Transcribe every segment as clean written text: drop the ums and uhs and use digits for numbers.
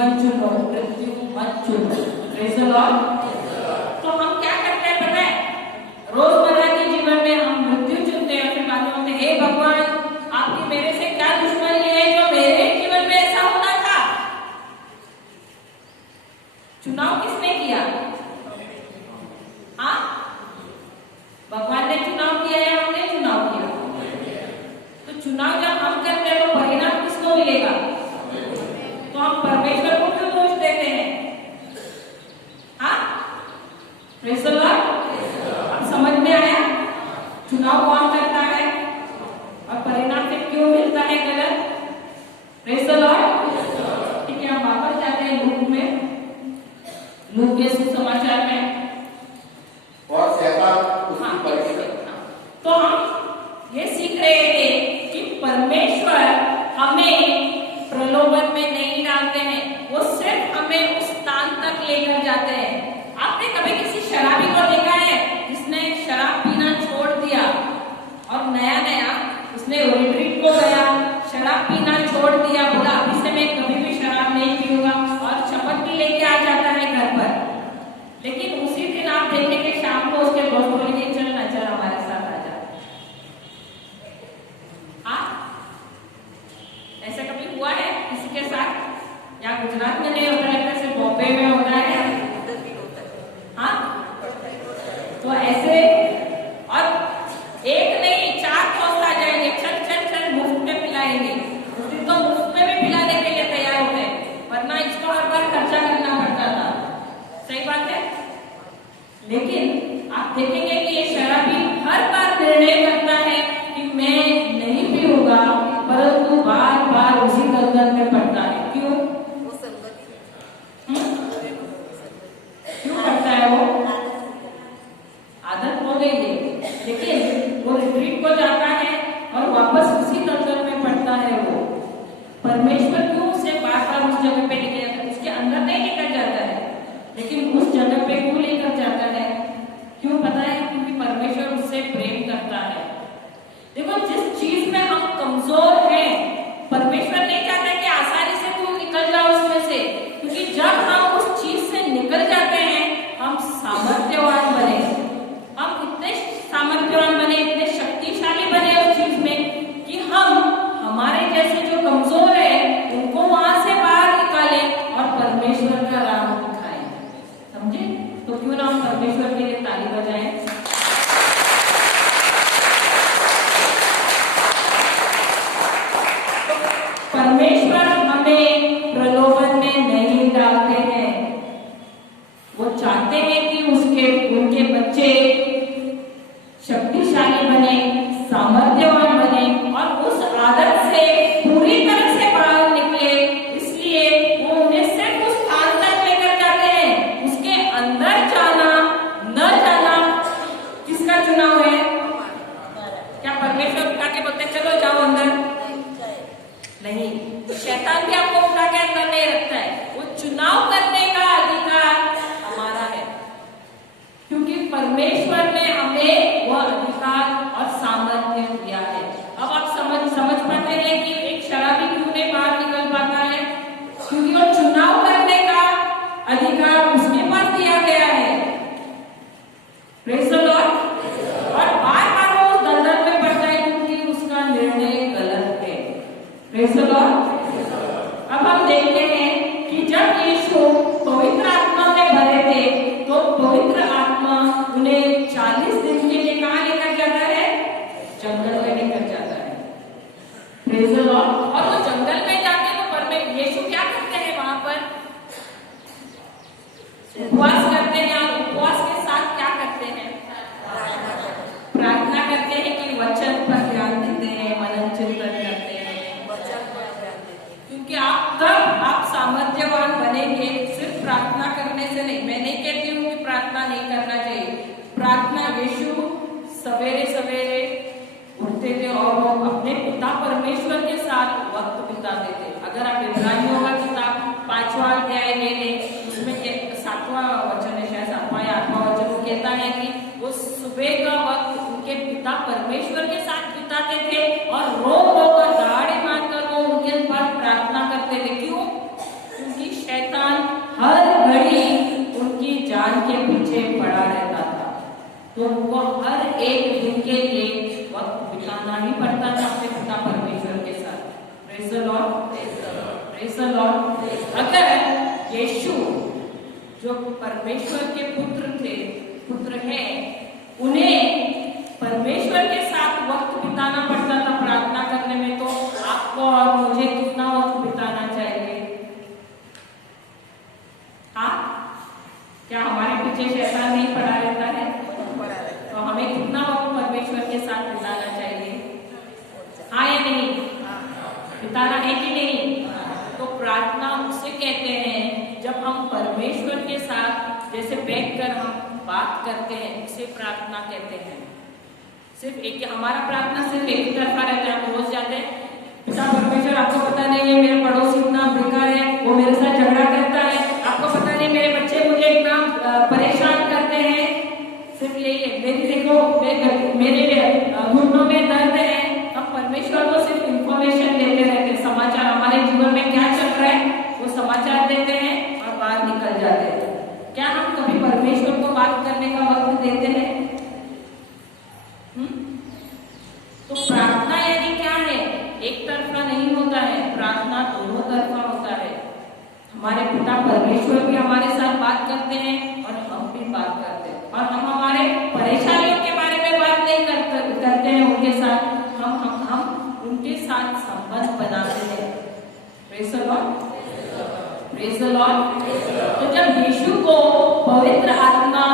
जीवन चुनो, मृत्यु मत चुनो। Praise the Lord. तो हम क्या करते हैं पता है, रोजमर्रा के जीवन में हम मृत्यु चुनते हैं, फिर बाद में बोलते हैं हे भगवान आपकी मेरे से क्या दुश्मनी है जो मेरे जीवन में ऐसा होना था। चुनाव किसने किया? हाँ, भगवान ने चुनाव किया या हमने चुनाव किया? तो चुनाव जब हम करते हैं तो परिणाम किसको मिलेगा? तो हम परमेश्वर को क्यों दोष देते हैं? हाँ, प्रेज़ द लॉर्ड। अब समझ में आया चुनाव कौन करता है और परिणाम फिर क्यों मिलता है गलत? Praise the Lord. ठीक है, हम वापस जाते हैं लूक में, लूक के सुसमाचार में। और शैतान उसकी परीक्षा। तो हम ये सीख रहे थे कि परमेश्वर हमें प्रलोभन में नहीं डालते हैं, वो सिर्फ हमें उस स्थान तक लेकर जाते हैं। आपने कभी किसी शराबी को देखा है जिसने शराब पीना छोड़ दिया और नया नया उसने रिट्रीट को गया, शराब पीना छोड़ दिया, बोला अभी से मैं कभी भी शराब नहीं पीऊंगा और शपथ भी लेके आ जाता है घर पर, लेकिन उसी दिन आप देखेंगे शाम को उसके दोस्त बोलेंगे चल ना चल हमारे साथ आ जा। हाँ, ऐसा कभी हुआ है किसी के साथ? या गुजरात में नहीं होता है, सिर्फ बॉम्बे में होता है? हाँ, तो ऐसे और एक नहीं 4 दोस्त आ जाएंगे, चल चल चल मुफ्त में पिलाएंगे। उस दिन तो मुफ्त में भी पिलाने के लिए तैयार होते हैं, वरना इसको हर बार खर्चा करना पड़ता था। सही बात है। लेकिन आप देखेंगे कि ये शराबी हर बार निर्णय करता है कि मैं नहीं पीऊंगा, परंतु बार बार उसी दलदल में पड़ता है। क्यों? क्यों करता है वो? आदत हो गई है। लेकिन वो रिट्रीट को जाता है और वापस उसी दलदल में पड़ता है। वो परमेश्वर क्यों उसे बार बार उस जगह पे लेके जाता है? उसके अंदर नहीं लेकर जाता है, लेकिन उस जगह पे क्यों लेकर जाता है? क्यों पता है? क्योंकि परमेश्वर उससे प्रेम करता है। देखो, जिस चीज में हम कमजोर हैं, परमेश्वर नहीं चाहता कि आसानी से तुम निकल जाओ उसमें से, क्योंकि जब हम उस चीज से निकल जाते हैं हम सामर्थ्यवान बने, हम इतने सामर्थ्यवान बने, इतने शक्तिशाली बने उस चीज में कि हम हमारे जैसे जो कमजोर है उनको वहां से बाहर निकालें और परमेश्वर का राह दिखाएं। समझे? तो क्यों ना हम परमेश्वर के लिए ताली बजाएं। परमेश्वर हमें प्रलोभन में नहीं डालते हैं, वो चाहते हैं कि उनके बच्चे शक्तिशाली बने, सामर्थ्यवान बने और उस आदत से पूरी तरह से बाहर निकले। इसलिए वो उन्हें सिर्फ उस स्थान तक लेकर जाते हैं। उसके अंदर जाना न जाना किसका चुनाव है? क्या परमेश्वर उठा के बोलते चलो जाओ अंदर? नहीं, शैतान भी आपको उठा के अंदर नहीं रखता है। वो चुनाव करने का अधिकार हमारा है, क्योंकि परमेश्वर ने हमें वह अधिकार और सामर्थ्य दिया है। अब आप समझ पाते हैं कि एक शराबी क्यों नहीं बाहर निकल पाता है? क्योंकि वो चुनाव करने का अधिकार उसके पास दिया गया है। Praise the Lord. और बार बार वो उस दलदल में पड़ता है क्योंकि उसका निर्णय गलत है। Praise the Lord. अब हम देखते हैं कि जब यीशु पवित्र आत्मा में भरे थे तो पवित्र आत्मा उन्हें 40 दिन के लिए कहाँ लेकर जाता है? जंगल में लेकर जाता है। Praise the Lord. और वो जंगल में जाके तो यीशु क्या करते हैं? वहां पर उपवास करते हैं और उपवास के साथ क्या करते हैं? प्रार्थना करते हैं कि वचन पर ध्यान देते हैं, मनन चिंतन करते हैं। क्योंकि आप सामर्थ्यवान बनेंगे सिर्फ प्रार्थना करने से नहीं। मैं नहीं कहती हूँ कि प्रार्थना नहीं करना चाहिए। प्रार्थना, यीशु सवेरे सवेरे उठते थे और वो अपने पिता परमेश्वर के साथ वक्त बिताते थे। अगर आप इब्रानियों का किताब 5वां अध्याय ले लें, उसमें 7वां वचन है, शायद 7वां या 8वां वचन, वो कहता है कि वो सुबह का वक्त उनके पिता परमेश्वर के साथ बिताते थे और रो रो कर दहाड़े मारकर वो उनके पास प्रार्थना करते थे। क्यों? क्योंकि तो उनको हर एक दिन के लिए वक्त बिताना ही पड़ता था अपने पिता परमेश्वर के साथ। Praise the Lord, praise the Lord. अगर यीशु जो परमेश्वर के पुत्र हैं, उन्हें परमेश्वर के साथ वक्त बिताना पड़ता था प्रार्थना करने में, तो आपको और मुझे कितना वक्त बिताना चाहिए? हाँ, क्या हमारे पीछे शैतान नहीं पड़ा रहता है? तो हमें कितना वक्त परमेश्वर के साथ बिताना चाहिए? हाँ या नहीं? बिताना है कि नहीं? तो प्रार्थना उसे कहते हैं जब हम परमेश्वर के साथ जैसे बैठकर हम बात करते हैं, उसे प्रार्थना कहते हैं। सिर्फ एक हमारा प्रार्थना सिर्फ एक ही तरफा रहता है। हम रोज जाते हैं, पिता परमेश्वर आपको पता नहीं है मेरे पड़ोसी इतना बेकार है, वो मेरे साथ झगड़ा करता है, आपको पता नहीं मेरे बच्चे मुझे इतना परेशान करते हैं। सिर्फ यही है, मेरे घुटनों में दर्द है। हम परमेश्वर को सिर्फ इंफॉर्मेशन देते रहते हैं, समाचार हमारे जीवन में क्या चल रहा है वो समाचार देते हैं और बाहर निकल जाते हैं। क्या हम कभी परमेश्वर को बात करने का वक्त देते हैं? तो प्रार्थना यानी क्या है? एक तरफा नहीं होता है, प्रार्थना दोनों तरफा होता है। हमारे पिता परमेश्वर भी हमारे साथ बात करते हैं और हम भी बात करते हैं, और हम हमारे परेशानियों के बारे में बात नहीं करते हैं उनके साथ, हम उनके साथ संबंध बनाते हैं। Praise the Lord, praise the Lord. तो जब यीशु को पवित्र आत्मा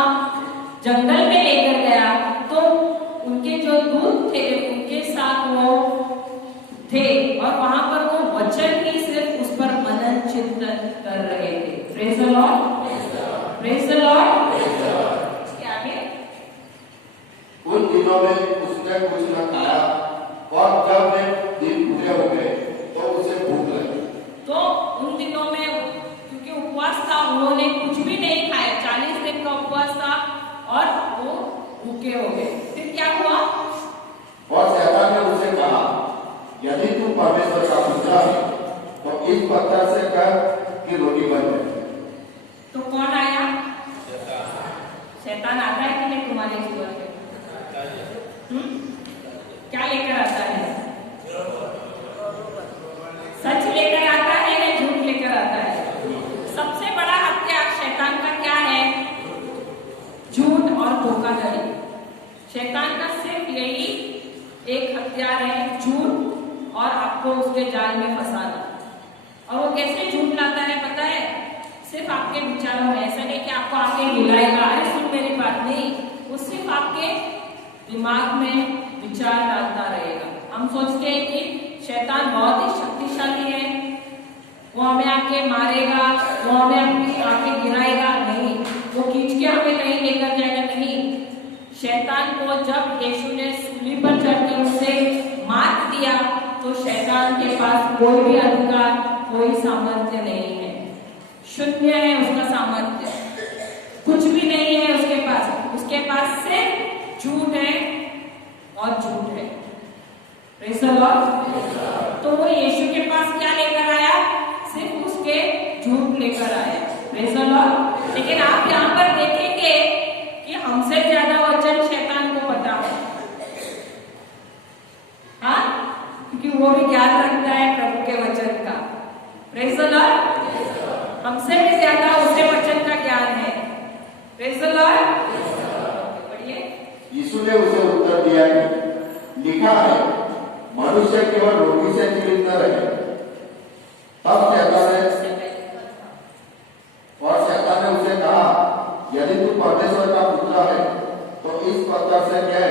जंगल में लेकर गया तो उनके जो दूत थे उनके साथ वो थे, और वहां पर वो वचन ही सिर्फ उस पर मनन चिंतन कर रहे थे। Praise the Lord, praise the Lord. आगे उन दिनों में उसने कुछ न खाया, और जब वे दिन पूरे हो गए तो उसे भूख लगी। तो उन दिनों में क्योंकि उपवास था, उन्होंने कुछ भी नहीं खाया। 40 दिन का उपवास था और वो भूखे हो गए। फिर क्या हुआ? और शैतान ने उसे कहा, यदि तू परमेश्वर का पुत्र है तो इस पत्थर से कह कि रोटी बन जाए। तो कौन आया? शैतान आता है कि नहीं तुम्हारे जीवन में? क्या लेकर आता है? सच लेकर आता है या झूठ लेकर आता है? सबसे बड़ा हथियार शैतान का क्या है? झूठ और धोखाधड़ी। शैतान का सिर्फ यही एक हथियार है, झूठ, और आपको उसके जाल में फंसाना। और वो कैसे झूठ लाता है पता है? सिर्फ आपके विचारों में। ऐसा नहीं कि आपको आके हिलाएगा, अरे सुन मेरी बात, नहीं, वो सिर्फ आपके दिमाग में विचार डालता रहेगा। हम सोचते हैं कि शैतान बहुत ही शक्तिशाली है, वो हमें आके मारेगा, वो हमें अपनी आके गिराएगा। नहीं, वो खींच के हमें कहीं लेकर जाएगा। नहीं, शैतान को जब यीशु ने सूली पर चढ़कर उसे मार दिया तो शैतान के पास कोई भी अधिकार, कोई सामर्थ्य नहीं है। शून्य है उसका सामर्थ्य, कुछ भी नहीं है उसके पास। उसके पास सिर्फ झूठ है और झूठ है। Praise the Lord. तो वो यीशु के पास क्या लेकर आया? सिर्फ उसके झूठ लेकर आया। Praise the Lord. लेकिन आप यहाँ पर देखेंगे कि हमसे ज्यादा वचन शैतान को पता है। हाँ, क्योंकि वो भी ज्ञान रखता है प्रभु के वचन का। Praise the Lord. हमसे भी ज्यादा उसे वचन का ज्ञान है। Praise the Lord. पढ़िए। यीशु ने उसे उत्तर दिया कि लिखा है, मनुष्य केवल रोटी से जीवित न रहे। तब शैतान ने उसे कहा, यदि तू परमेश्वर का पुत्र है तो इस पत्थर से कह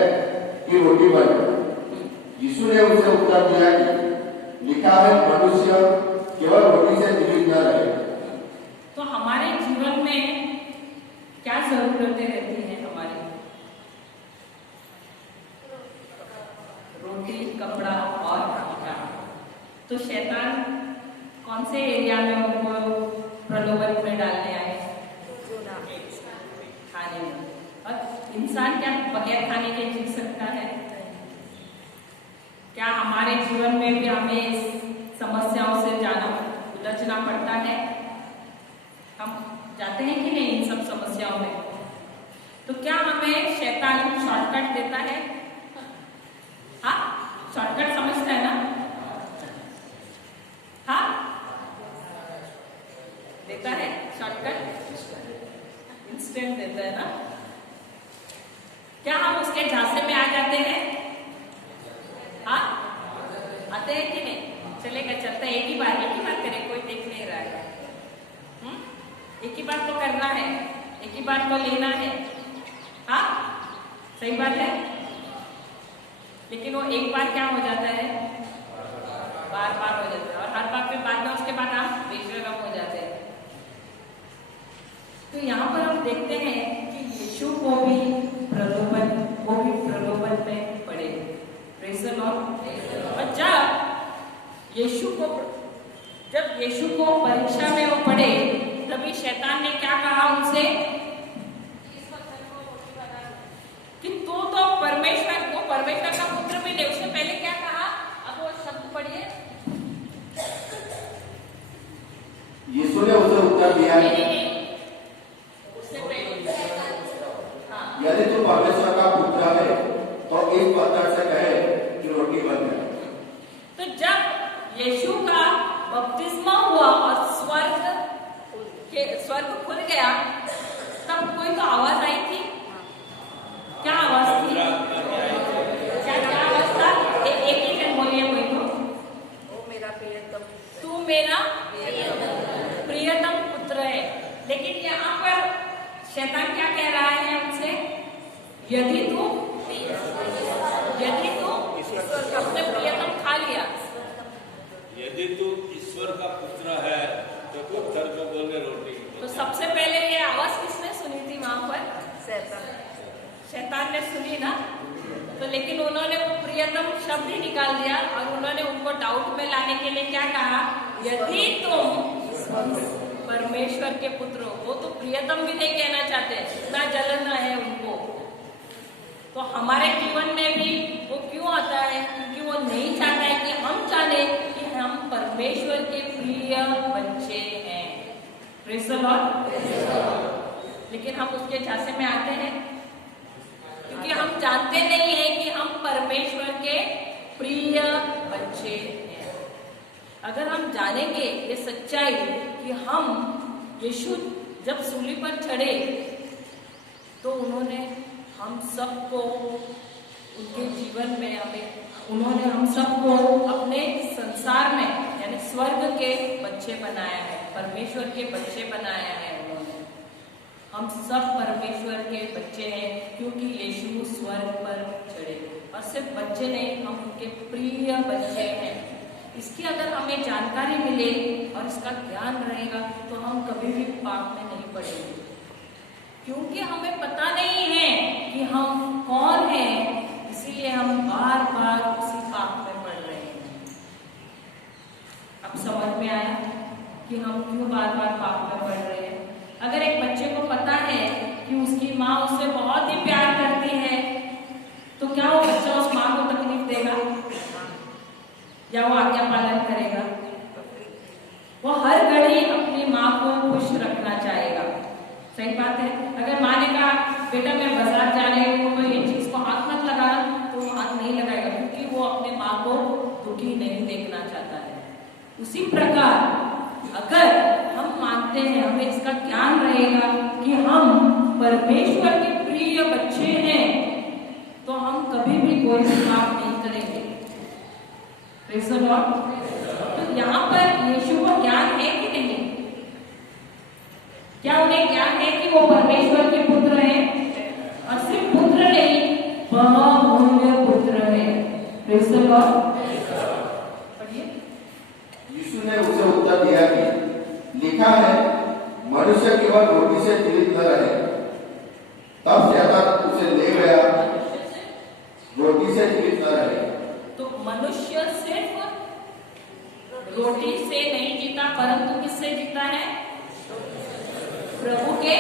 कि रोटी बने। यीशु ने उसे उत्तर दिया कि लिखा है, मनुष्य केवल रोटी से जीवित न रहे। तो हमारे जीवन में क्या जरूरतें रहती हैं? हमारी रोटी, कपड़ा और मकान। तो शैतान कौन से एरिया में उनको प्रलोभन में डालने आए? खाने में। और इंसान क्या बगैर खाने के जी सकता है? क्या हमारे जीवन में भी हमें समस्याओं से उलझना पड़ता है? हम जाते हैं कि नहीं इन सब समस्याओं में? तो क्या हमें शैतान शॉर्टकट देता है? हाँ, शॉर्टकट समझता है ना? हाँ, देता है शॉर्टकट, इंस्टेंट देता है ना? क्या हम उसके झांसे में आ जाते हैं? हाँ, आते हैं कि नहीं? चलेगा, चलता है। एक ही बार करें, कोई देख नहीं रहा है। एक ही बार तो करना है, एक ही बार तो लेना है। हाँ, सही बात है। लेकिन वो एक बार क्या हो जाता है? बार बार हो जाता है, और हर बार फिर बाद में उसके बाद हम बेशरम हो जाते हैं। तो यहाँ पर हम देखते हैं कि यीशु को भी प्रलोभन में पड़े। Praise the Lord. और जब यीशु को परीक्षा में वो पड़े, तभी शैतान ने क्या कहा उनसे कि तू तो परमेश्वर का पुत्र भी नहीं। उसने पहले क्या कहा? अब वो शब्द पढ़िए। यीशु ने उसे उत्तर दिया, उससे पहले हाँ, यदि तू परमेश्वर का पुत्र है तो इस पत्थर से कहे कि रोटी बन जाए। तो जब यीशु का बपतिस्मा हुआ और स्वर्ग खुल गया, तब कोई तो आवाज आई थी। क्या आवाज थी? क्या आवाज था? एक ही जन बोलिए कोई तो। तू मेरा प्रियतम पुत्र है। लेकिन यहाँ पर शैतान क्या कह रहा है उनसे? यदि तू अपने प्रियतम खा लिया, यदि तू ईश्वर का पुत्र है तो पत्थर को बोल के रोटी। तो सबसे पहले ये आवाज किसने सुनी थी वहां पर? शैतान ने सुनी ना। तो लेकिन उन्होंने वो प्रियतम शब्द ही निकाल दिया, और उन्होंने उनको डाउट में लाने के लिए क्या कहा? यदि तुम परमेश्वर के पुत्र हो। वो तो प्रियतम भी नहीं कहना चाहते, इतना जलन है उनको। तो हमारे जीवन में भी वो क्यों आता है? क्योंकि वो नहीं चाहता है कि हम जाने कि हम परमेश्वर के प्रिय बच्चे हैं। Praise the Lord. लेकिन हम उसके झांसे में आते हैं क्योंकि हम जानते नहीं हैं कि हम परमेश्वर के प्रिय बच्चे हैं। अगर हम जानेंगे ये सच्चाई कि हम यीशु जब सूली पर चढ़े तो उन्होंने हम सबको उनके जीवन में उन्होंने हम सबको अपने संसार में यानी स्वर्ग के बच्चे बनाया है, परमेश्वर के बच्चे बनाया है उन्होंने। हम सब परमेश्वर के बच्चे हैं क्योंकि यीशु स्वर्ग पर चढ़े। और सिर्फ बच्चे नहीं, हम उनके प्रिय बच्चे हैं। इसकी अगर हमें जानकारी मिले और इसका ज्ञान रहेगा तो हम कभी भी पाप में नहीं पड़ेंगे, क्योंकि हमें पता नहीं है कि हम कौन हैं, इसीलिए हम बार बार उसी पाप में पड़ रहे हैं। अब समझ में आया कि हम क्यों बार बार पाप में पड़ रहे हैं। अगर एक बच्चे को पता है कि उसकी माँ उससे बहुत ही प्यार करती है, तो क्या वो बच्चा उस माँ को तकलीफ देगा या वो आज्ञा पालन करेगा? वो हर घड़ी अपनी माँ को खुश रखना चाहेगा। सही बात है। अगर माँ ने कहा बेटा मैं बाजार जा रही हूँ तो ये चीज को हाथ मत लगाना, तो वो हाथ नहीं लगाएगा, क्योंकि वो अपने माँ को दुखी नहीं देखना चाहता है। उसी प्रकार अगर हम मानते हैं, हमें इसका ज्ञान रहेगा कि हम परमेश्वर के प्रिय बच्चे हैं, तो हम कभी भी कोई पाप नहीं करेंगे। Praise the Lord. तो यहाँ पर यीशु को ज्ञान है कि नहीं? क्या उन्हें ज्ञान है कि वो परमेश्वर के पुत्र हैं? और सिर्फ पुत्र नहीं, बहुमूल्य पुत्र है। Praise the Lord. पढ़िए। यीशु ने उसे उत्तर दिया कि लिखा है, मनुष्य केवल रोटी से जीवित न रहे। तब शैतान उसे ले गया, रोटी से जीवित न रहे। तो मनुष्य सिर्फ रोटी से नहीं जीता, परंतु किससे जीता है? प्रभु के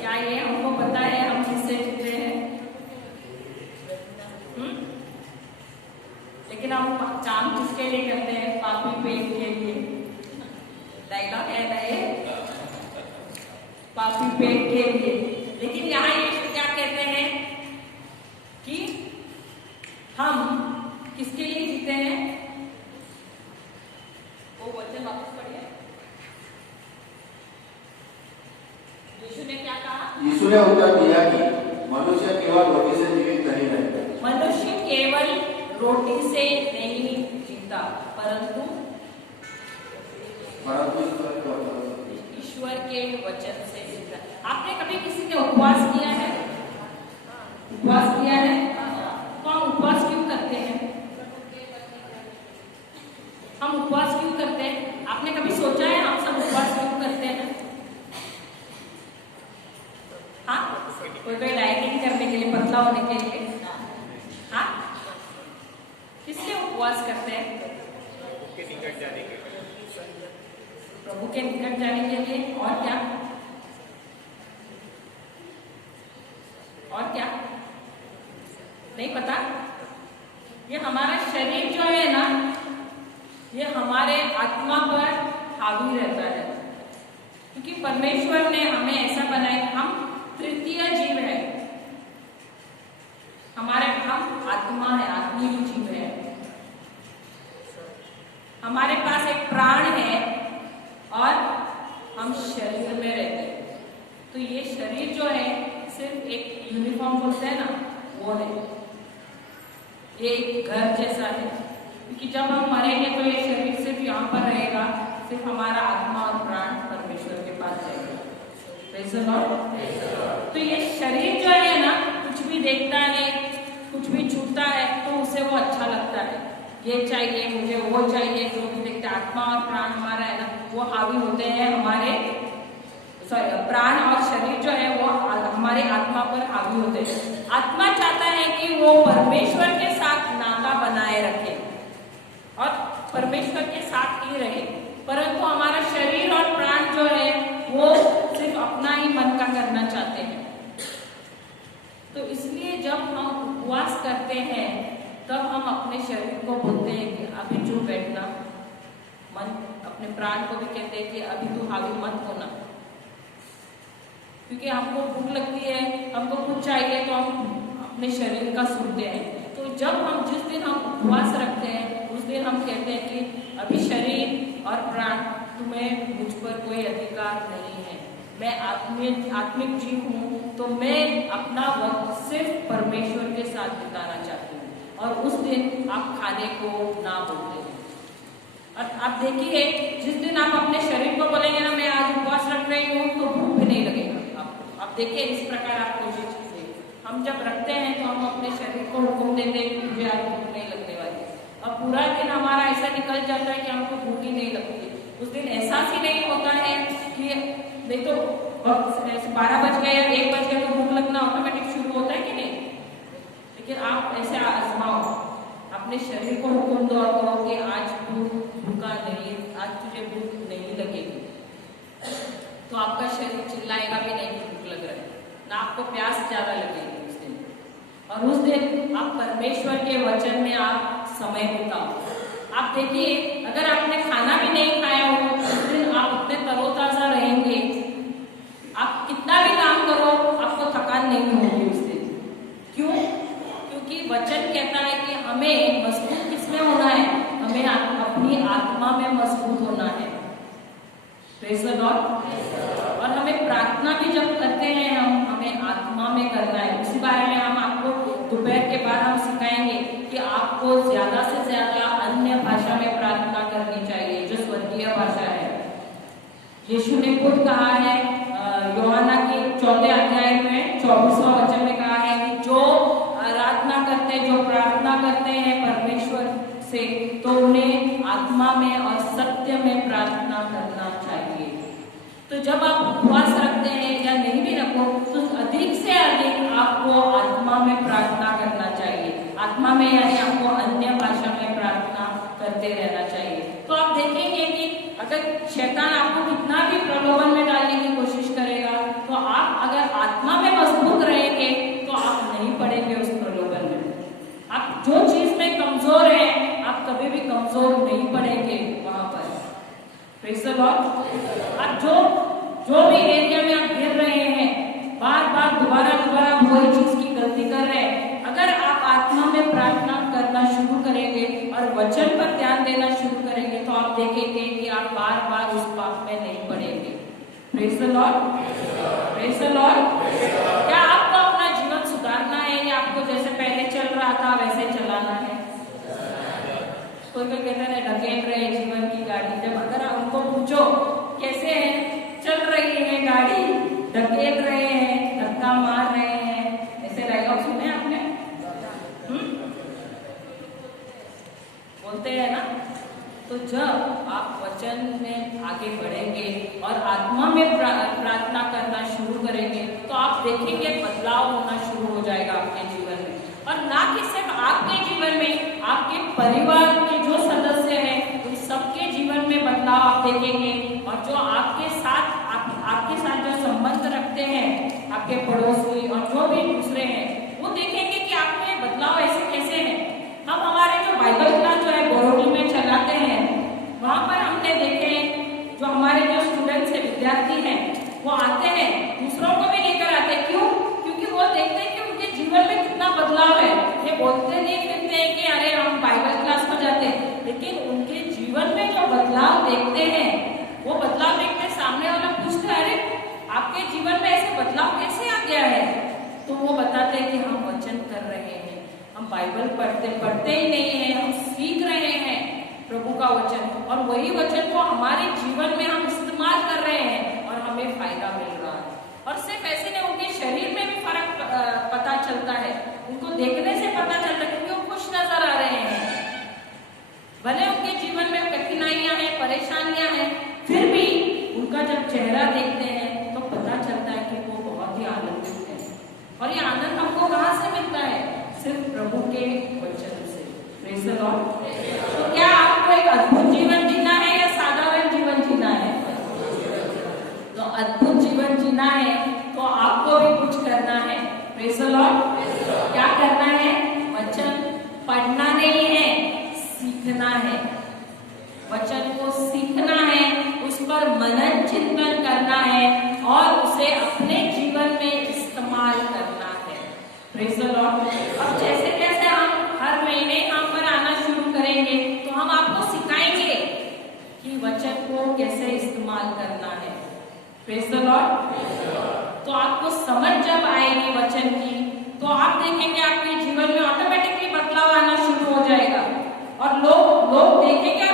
क्या ये हमको पता है हम किससे जीते हैं? लेकिन हम काम किसके लिए करते हैं? पापी पेट के लिए। डायलॉग है ना ये? पापी पेट के लिए। लेकिन यहाँ यीशु क्या कहते हैं कि हम किसके लिए जीते हैं? वो वचन वापस पढ़िए। यीशु ने क्या कहा? यीशु ने उत्तर दिया कि मनुष्य केवल रोटी से जीवित नहीं रहता। मनुष्य केवल रोटी से नहीं जीता, परंतु ईश्वर के वचन से जीता। आपने कभी किसी ने उपवास किया है? उपवास किया है? तो हम उपवास क्यों करते हैं? हम उपवास क्यों करते हैं? आपने कभी सोचा है हम सब उपवास क्यों करते हैं? हाँ, कोई डाइटिंग करने के लिए, पतला होने के लिए। हाँ, किसलिए उपवास करते हैं? प्रभु के निकट जाने के लिए। और क्या? और क्या नहीं पता? ये हमारा शरीर जो है ना, ये हमारे आत्मा पर हावी रहता है, क्योंकि परमेश्वर ने हमें ऐसा बनाया। हम तृतीय जीव है, हमारे हम आत्मा है, आत्मीय जीव है। हमारे पास एक प्राण है और हम शरीर में रहते हैं। तो ये शरीर जो है सिर्फ एक यूनिफॉर्म बोलते हैं ना, वो है, ये एक घर जैसा है। क्योंकि जब हम मरेंगे तो ये शरीर सिर्फ यहाँ पर रहेगा, सिर्फ हमारा आत्मा और प्राण परमेश्वर के पास जाएगा। Praise the Lord। तो ये शरीर जो है ना, कुछ भी देखता है, कुछ भी छूता है तो उसे वो अच्छा लगता है, ये चाहिए मुझे, वो चाहिए, जो भी देखते। आत्मा और प्राण हमारा है ना, वो हावी होते हैं हमारे, प्राण और शरीर जो है वो हमारे आत्मा पर हावी होते हैं। आत्मा चाहता है कि वो परमेश्वर के साथ नाता बनाए रखे और परमेश्वर के साथ ही रहे, परंतु हमारा शरीर और प्राण जो है वो सिर्फ अपना ही मन का करना चाहते हैं। तो इसलिए जब हम उपवास करते हैं तब हम अपने शरीर को बोलते हैं कि अभी चुप बैठना, मन अपने प्राण को भी कहते हैं कि अभी तू हावी मत होना, क्योंकि हमको भूख लगती है, हमको कुछ चाहिए तो हम अपने शरीर का सुनते हैं। तो जब हम जिस दिन हम उपवास रखते हैं उस दिन हम कहते हैं कि अभी शरीर और प्राण, तुम्हें मुझ पर कोई अधिकार नहीं है, मैं आत्मिक जीव हूँ, तो मैं अपना वक्त सिर्फ परमेश्वर के साथ बिताना चाहती हूँ। और उस दिन आप खाने को ना बोलते हैं। और आप देखिए, जिस दिन आप अपने शरीर को बोलेंगे ना मैं आज उपवास रख रही हूँ, तो भूख भी नहीं लगेगा आपको। आप देखिए, इस प्रकार आप कोशिश कीजिए। हम जब रखते हैं तो हम अपने शरीर को हुक्म देते हैं कि मुझे आज भूख नहीं लगने वाली, और पूरा दिन हमारा ऐसा निकल जाता है कि हमको भूख ही नहीं लगती। उस दिन एहसास ही नहीं होता है कि नहीं तो 12 बज गए या 1 बज गए तो भूख लगना ऑटोमेटिक शुरू होता है कि नहीं। लेकिन आप ऐसे आजमाओ, अपने शरीर को हुक्म दो और कहो कि आज तू भूखा नहीं, आज तुझे भूख नहीं लगेगी, तो आपका शरीर चिल्लाएगा भी नहीं कि भूख लग रहा है, ना आपको प्यास ज्यादा लगेगी उस दिन। और उस दिन आप परमेश्वर के वचन में आप समय बिताओ। आप देखिए, अगर आपने खाना भी नहीं खाया हो उस दिन आप इतने तरोताजा रहेंगे, आप कितना भी काम करो आपको थकान नहीं होगी उस दिन। क्यों? क्योंकि वचन कहता है कि हमें मजबूत किसमें होना है? हमें अपनी आत्मा में मजबूत होना है। Praise the Lord. और हमें प्रार्थना भी जब करते हैं हमें आत्मा में करना है। उसी बारे में हम आपको दोपहर के बाद हम सिखाएंगे कि आपको ज्यादा से ज्यादा अन्य भाषा में प्रार्थना करनी चाहिए, जो स्वर्गीय भाषा है। यीशु ने खुद कहा है, यूहन्ना के 4 अध्याय में 24वां वचन में कहा है कि जो आराधना करते, जो प्रार्थना करते हैं परमेश्वर से, तो उन्हें आत्मा में और सत्य में प्रार्थना करना चाहिए। तो जब आप उपवास रखते हैं या नहीं भी रखो, तो अधिक से अधिक आपको आत्मा में प्रार्थना करना चाहिए। आत्मा में यानी आपको अन्य भाषा में प्रार्थना करते रहना चाहिए। तो आप देखेंगे कि अगर शैतान आपको कितना भी प्रलोभन में डालने की कोशिश करेगा, तो आप अगर आत्मा में मजबूत रहेंगे तो आप नहीं पड़ेंगे उस प्रलोभन में। आप जो चीज में कमजोर है आप कभी भी कमजोर नहीं पड़ेंगे वहां पर। Praise the Lord. आप जो जो भी एरिया में आप गिर रहे हैं, बार बार दोबारा वही चीज की गलती कर रहे हैं, अगर आप आत्मा में प्रार्थना करना शुरू करेंगे और वचन पर ध्यान देना शुरू करेंगे तो आप देखेंगे कि आप बार बार उस पाप में नहीं पड़ेंगे। Praise the Lord, praise the Lord. क्या आपको अपना जीवन सुधारना है या आपको जैसे पहले चल रहा था वैसे चलाना है? कोई कोई कहते हैं ढकेल रहे जीवन की गाड़ी, जब अगर आप उनको पूछो कैसे है चल रही है गाड़ी, ढकेल रहे हैं, धक्का मार रहे हैं, ऐसे डायलॉग सुने आपने? बोलते हैं ना। तो जब आप वचन में आगे बढ़ेंगे और आत्मा में प्रार्थना करना शुरू करेंगे तो आप देखेंगे बदलाव होना शुरू हो जाएगा आपके जीवन में। और ना कि सिर्फ आपके जीवन में, आपके परिवार के जो सदस्य हैं उन सबके जीवन में बदलाव आप देखेंगे। और जो आपके साथ जो संबंध रखते हैं, आपके पड़ोसी और जो भी दूसरे हैं, वो देखेंगे कि आप में बदलाव ऐसे कैसे है। हम हमारे जो बाइबल क्लास जो है बोरोली में चलाते हैं, वहाँ पर हमने देखे जो हमारे जो स्टूडेंट्स है, विद्यार्थी हैं, वो आते हैं, दूसरों को भी लेकर आते हैं। क्यों? क्योंकि वो देखते हैं कि उनके जीवन में कितना बदलाव है। ये बोलते नहीं फिरते हैं कि अरे हम बाइबल क्लास में जाते हैं, लेकिन उनके जीवन में जो बदलाव देखते हैं, वो बदलाव देखते सामने वाला पूछते हैं अरे आपके जीवन में ऐसे बदलाव कैसे आ गया है? तो वो बताते हैं कि हम वचन कर रहे हैं, हम बाइबल पढ़ते ही नहीं है, हम सीख रहे हैं प्रभु का वचन, और वही वचन को हमारे जीवन में हम इस्तेमाल कर रहे हैं और हमें फायदा मिल रहा है। और सिर्फ ऐसे नहीं, उनके शरीर में भी फर्क पता चलता है, उनको देखने से पता चलता है, क्योंकि वो खुश नजर आ रहे हैं। भले उनके जीवन में कठिनाइयां हैं, परेशानियां हैं, फिर भी उनका जब चेहरा देखते हैं तो पता चलता है कि वो बहुत ही आनंदित है। और ये आनंद हमको कहाँ से मिलता है? सिर्फ प्रभु के वचन से। Praise the Lord. तो क्या आपको एक अद्भुत जीवन जीना है या साधारण जीवन जीना है? तो अद्भुत जीवन जीना है तो आपको भी कुछ करना है। Praise the Lord. क्या करना है? वचन पढ़ना नहीं है, सीखना है। वचन को सीखना है, उस पर मनन चिंतन करना है और उसे अपने जीवन में इस्तेमाल करना है। Praise the Lord. अब जैसे जैसे हम हर महीने हम पर आना शुरू करेंगे तो हम आपको सिखाएंगे कि वचन को कैसे इस्तेमाल करना है। Praise the Lord. तो आपको समझ जब आएगी वचन की तो आप देखेंगे आपके जीवन में ऑटोमेटिकली बदलाव आना शुरू हो जाएगा और लोग देखेंगे